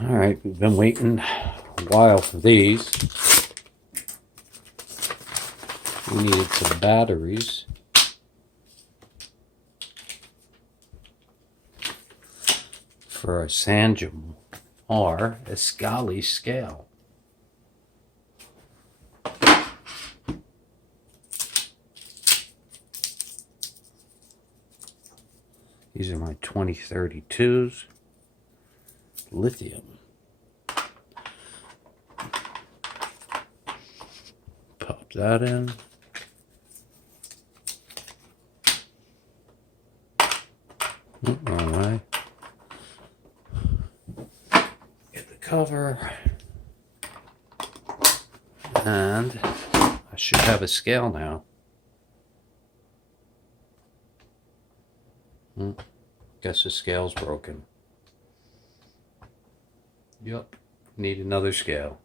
Alright, we've been waiting a while for these. We needed some batteries. For a Jamar Excali scale. These are my 2032s. Lithium. Pop that in. Wrong way. Get the cover. And I should have a scale now. Guess the scale's broken. Yep, need another scale.